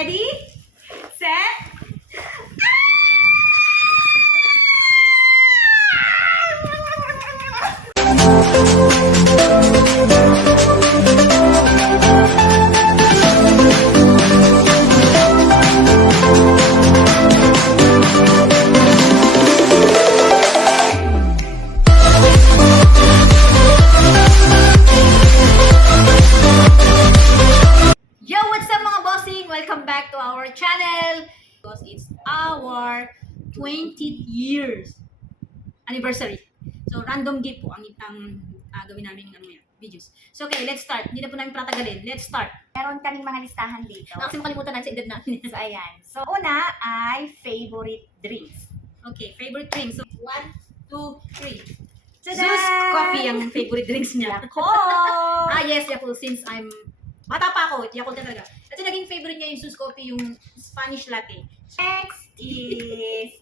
Ready? Set? Yo, what's up mga bossing? Welcome back to our channel because it's our 20th years anniversary. So, random gift po ang gawin namin ng videos. So, okay, let's start. Hindi na po namin pratagalin. Let's start. Meron kaming mga listahan dito. Kasi makalimutan natin sa edad natin. So, ayan. So, una ay favorite drinks. Okay, favorite drink. So, 1, 2, 3. Tada! Zeus Coffee ang favorite drinks niya. Yakult! Yes, Yakult. Since I'm bata pa ako, Yakult na talaga. Ito naging favorite niya yung Zeus Coffee, yung Spanish latte. Next is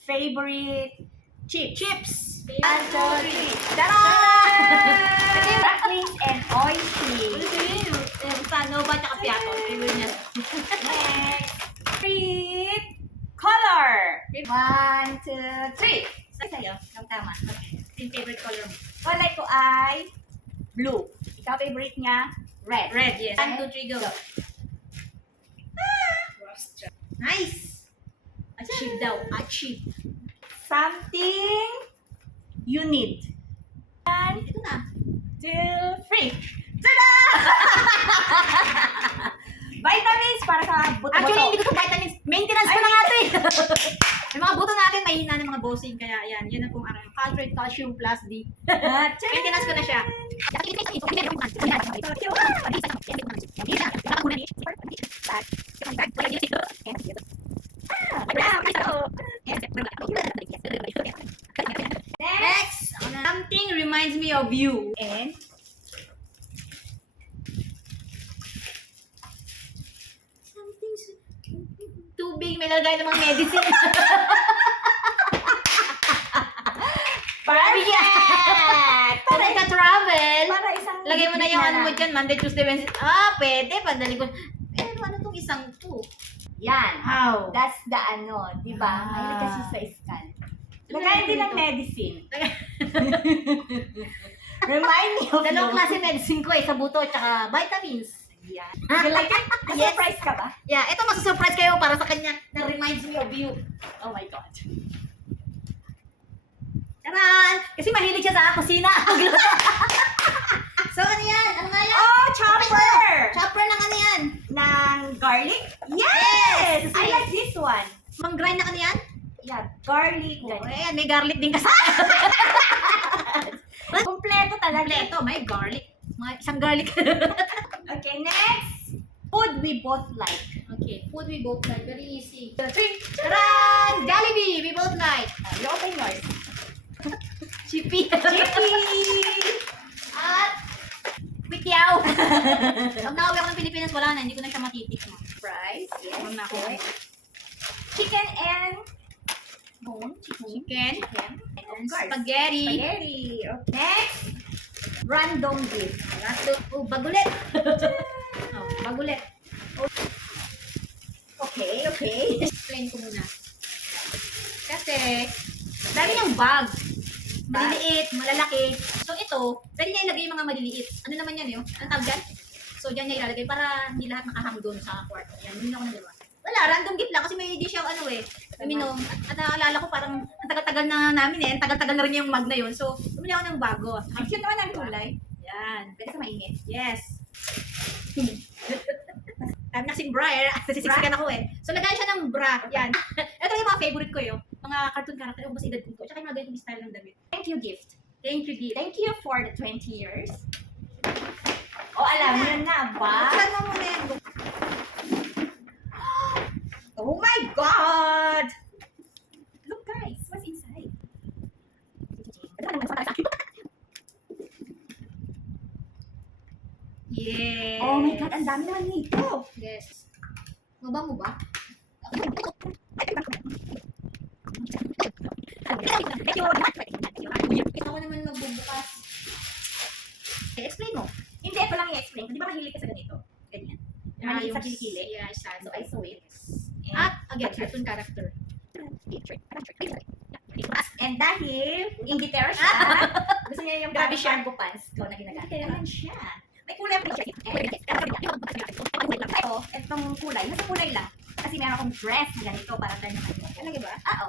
favorite chips. 1, 2, 3. Tara! Cracklings and oily. Nova at Piato. Favorite niya. Next, favorite color. 1, 2, 3. Sa'yo, ang tama. Okay. Yung favorite color mo. Kulay ko ay blue. Ikaw favorite niya? Red. Red, yes. 1, 2, 3, go. Go. Nice! Achieve daw. Achieve. Something you need. 1, Ito na. 2, 3. Tada! Vitamins para sa buto-buto. Actually, hindi ko ito vitamins. Maintenance ko na nga ito eh. Yung mga buto natin, mahina ng mga bossing. Kaya yan, yan ang pong Caltrate Calcium Plus D. Maintenance ko na siya. Next! Something reminds me of you. And Tubig, may lagay ng mga medicine. perfect! Para ka travel. Para isang Lagay mo na yung ano mo na. dyan, Monday, Tuesday, Wednesday. Pwede. Padali ko. Ano tong isang to? Yan. How? That's the ano, di ba? Ah. Mahilig kasi sa scan. Ano Lagay na din ng dito? medicine. Remind me of Dalawang you. klase medicine ko sa buto at vitamins. Yan. You like it? Yes. Surprise ka ba? Yeah, ito masusurprise kayo para sa kanya na reminds me of you. Oh my God. Taran! Kasi mahilig siya sa kusina. So ano yan? Ano nga yan? Oh, chopper! Chopper ng ano yan? Ng garlic? Yes! I like this one. Mang-grind na ano yan? Yeah, garlic. Oh, ganyan. ayan, may garlic din kasama. Kompleto talaga. Kompleto, may garlic. Mga isang garlic. Okay, next. Food we both like. Okay, food we both like. Very easy. 3. Taran! Jollibee! We both like. You open yours. Chippy. Chicky! At Kwitiao. Pag nauwi ako ng Pilipinas, wala na. Hindi ko na siya matitikman. Fries. Yes. Wala na ako. Okay. Chicken and bone. Chicken. Chicken. And of And course, spaghetti. Spaghetti. Okay. Next. Random gift. Bagulit. Oh, bagulit. Okay, okay. Explain ko muna. Kasi, dami niyang bag. Maliliit, malalaki. So ito, pwede niya ilagay yung mga maliliit. Ano naman yan yun? Anong tawag dyan? So dyan niya ilalagay para hindi lahat makahang doon sa kwarto. Yan, hindi ako ng dalawa. Wala, random gift lang kasi may di siya ano eh. Uminom. At naalala ko parang ang tagal-tagal na namin eh. Ang tagal-tagal na rin yung mug na yun. So, bumili ako ng bago. Ang cute naman ang kulay. Yan. Pwede sa mainit. Yes. Kami na kasing bra eh. Nasisisikan ako eh. So, lagyan siya ng bra. Yan. Ito yung mga favorite ko yun. Mga cartoon character. Yung mas edad ko. Tsaka yung mga ganitong style ng damit. Thank you gift. Thank you, Dee. Thank you for the 20 years. Oh, alam niyo na ba? Saan mo muna yan? Oh my God! Look guys, what's inside? Yes. Oh my God, ang dami naman nito. Yes. Mabango ba? Ako naman magbubukas. I-explain mo. Hindi, ito lang i-explain. Di ba mahilig ka sa ganito? Ganyan. Mahilig sa kilikili. Yeah, sad. So, I saw Again, cartoon character. And dahil ingitero siya, gusto niya yung Grabe siya. cargo pants ko na ginagamit. Kaya siya. May kulay ako. Ito, itong kulay. Nasa kulay lang. Kasi meron akong dress na ganito para tayo naman. Talaga ba? Oo.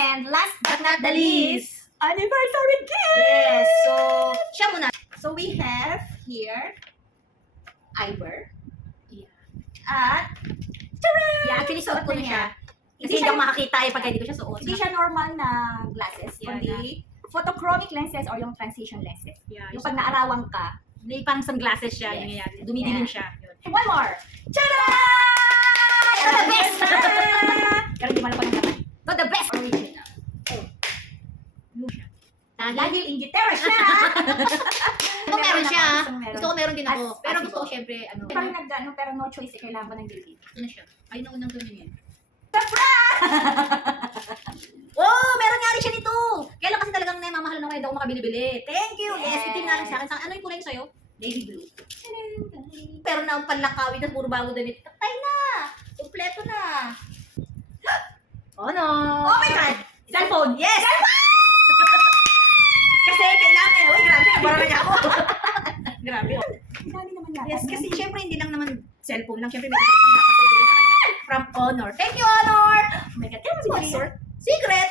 And last but not the least, anniversary gift! Yes. So, siya muna. So we have here, Iver. Yeah. At, tara! Yeah, actually, suot ko na siya. Kasi Hindi hindi siya, ako makakita eh pag hindi ko siya suot. hindi siya normal na glasses, Yeah, kundi photochromic lenses or yung transition lenses. Yeah, Yung pag naarawang ka. may pang sunglasses siya. Yes. Yung nangyayari. Dumidilim Yeah. siya. Yun. And one more! Tara! Ito the best na! Pero di malapan ng naman. Ito the best! Original. Dahil, Dahil ingitero siya! gusto ko meron siya. Meron. Gusto ko meron din ako. As Pero possible. gusto ko syempre, ano, Parang nag-ano, pero no choice, kailangan ko ng baby. ito na siya. Ayun na unang gawin yan. Oh, meron nga rin siya nito. Kaya lang kasi talagang namamahal na kayo daw makabili-bili. Thank you. Yes, itim nga lang sa akin. Ano yung kulay sa'yo? Navy blue. Pero na ang panlakawin na puro bago damit. Tatay na. Kompleto na. Oh no. Oh my God! Cellphone. Yes. Kasi kailangan. Uy, grabe. Nabara na niya ako. Grabe. Ang dami naman yata. Yes, kasi syempre hindi lang naman cellphone lang. Syempre may dapat bibili sa kanya. From Honor. Thank you, Honor. Oh my God, kaya Sponsor. Secret.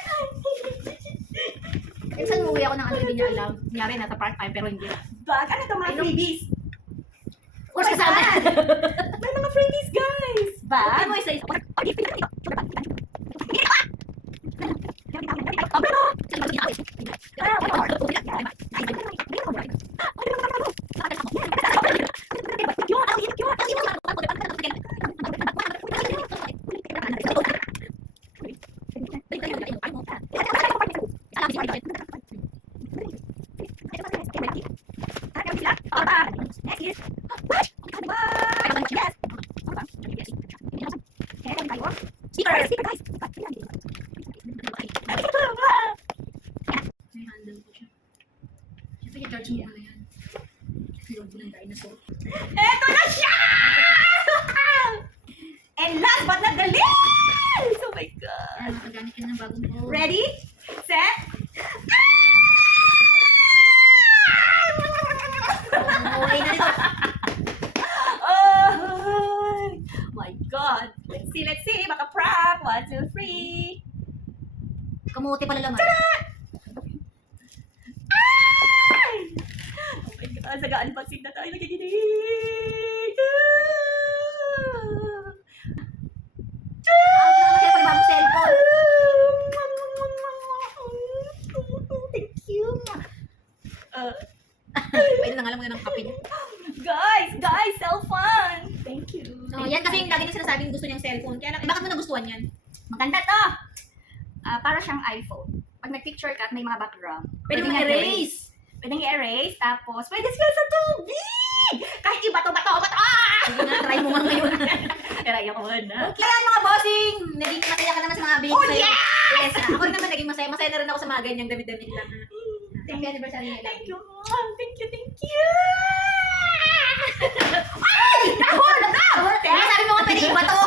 Minsan umuwi ako ng ano hindi niya alam. Kunyari, nasa part-time pero hindi. bag. Ano to mga Ano? freebies? Of course, kasama. May mga freebies, guys! Okay Bag? mo isa-isa. May handle ko siya. Siyempre, i-charge mo na yan. Logo ng dinosaur. Eto na siya! And last but not the least! Oh my God! Kaya makagamit ka na ng bagong phone. Ready? Set? Okay na ito. Oh my God! Let's see. Baka prank. 1, 2, 3. Kamuti pala laman. Oh my God, nag-unboxing na tayo. Nagiginig. Out na naman siya pag bagong cellphone. Thank you. Pwede na nga lang muna ng kape niya. Guys, cellphone. Thank you. So, yan kasi yung lagi niya sinasabing gusto niyang cellphone. Kaya lang, bakit mo nagustuhan yan? Maganda to. Para siyang iPhone. Pag nag-picture ka at may mga background. Pwede mo i-erase. Pwedeng i-erase. Tapos, pwede sila sa tubig. Kahit bato. Sige na, try mo nga ngayon. Pero ayoko muna. Okay, yan mga bossing! Naging masaya ka naman sa mga big Oh, sa'yo. yeah! Yes, ako naman naging masaya. Masaya na rin ako sa mga ganyang damit-damit lang. Happy anniversary nila. Thank you, Mom. Thank you. Ay! Nahulog na! Sabi mo nga pwede iba to.